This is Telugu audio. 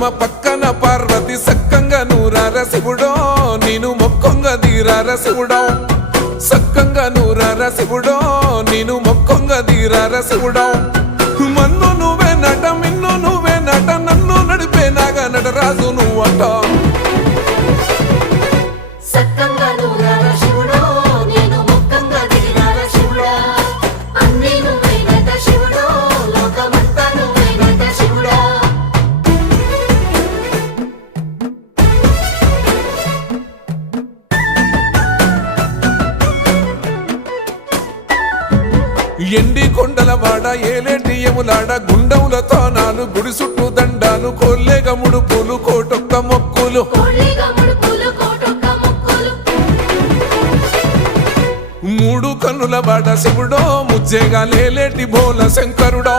పద్మ పక్కన పార్వతి సక్కంగా నూరార శివుడో నేను మొక్కంగా దీరార శివుడో సక్కంగా నూరార శివుడో నేను మొక్కంగా దీరార శివుడో మన్ను నువ్వే నట మిన్ను నువ్వే నట నన్ను నడిపే నాగా నటరాజు నువ్వట ఎండి కొండల వాడ ఏలేటి యములాడ గుండములతో నాలు గుడి చుట్టూ దండాలు కోల్లేగ ముడుపులు కోటొక్క మొక్కులు మూడు కన్నుల వాడ శివుడో ముజ్జేగా లేలేటి బోల శంకరుడో